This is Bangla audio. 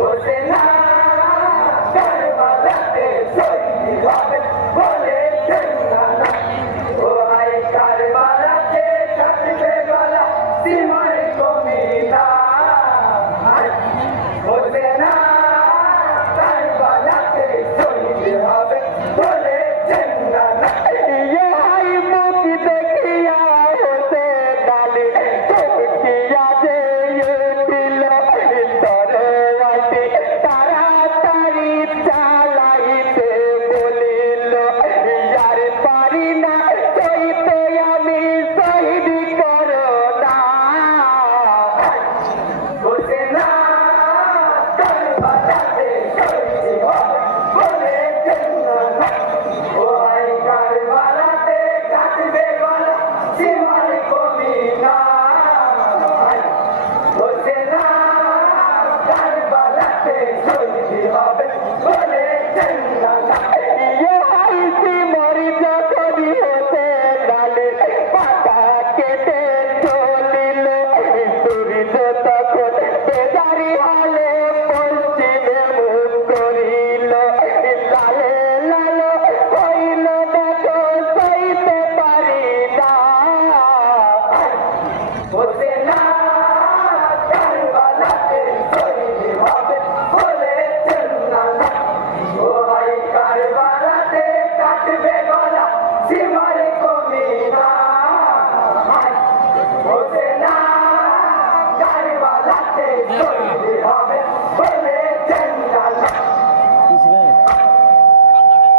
হোসেনা কারবালাতে শহীদ হবে বলেছেন আল্লাহ। ও ভাই কারবালাতে কাটবে গলা সীমার কমিনা। হোসেনা কারবালাতে শহীদ হবে বলেছেন আল্লাহ। ये भाई मुख देखिया होते डाली किया जे ये दिल तोरे वाटी तारातारी चालाइते बोलिल यार पारी ना কইতে আমি শহীদ করো না। হোসেনা কারবালাতে শহীদ হবে বলেছেন আল্লাহ। ও ভাই কারবালাতে কাটবে গলা সীমার কমিনা। হোসেনা কারবালাতে শহীদ হবে বলেছেন আল্লাহ। ये भाई सी मरी যখনই হতে ডালি পাতা কেটে চলিল সূর্য তখন বেজারি হালে